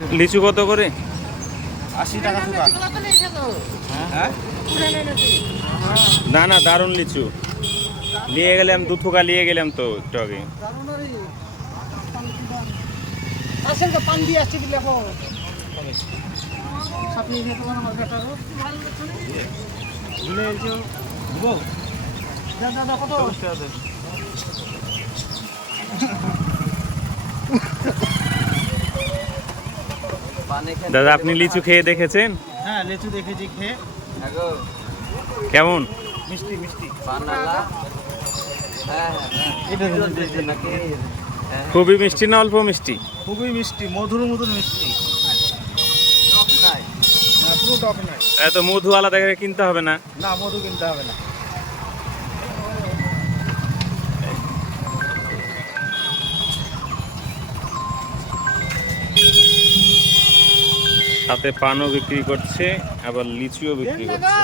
লিচু কত করে? 80 টাকা শুধু। হ্যাঁ না না, দারুণ লিচু নিয়ে গেলাম, 2 থোকা নিয়ে গেলাম তো একটু আগে। আসেন তো পান দিয়ে আসছে কি লেখো সাথে এই তোমার আমার বেটারও ভুলে এসো দিব দাদা কত দাদা আপনি লিচু খেয়ে দেখেছেন? হ্যাঁ লিচু দেখেছি খেয়ে। কেমন? মিষ্টি মিষ্টি খুবই মিষ্টি না অল্প মিষ্টি? খুবই মিষ্টি, মধুর মধুর মিষ্টি, পুরো টক নাই। এত মধু আলাদা করে কিনতে হবে না? না মধু কিনতে হবে না। সাথে পানও বিক্রি করছে, আবার লিচুও বিক্রি করছে।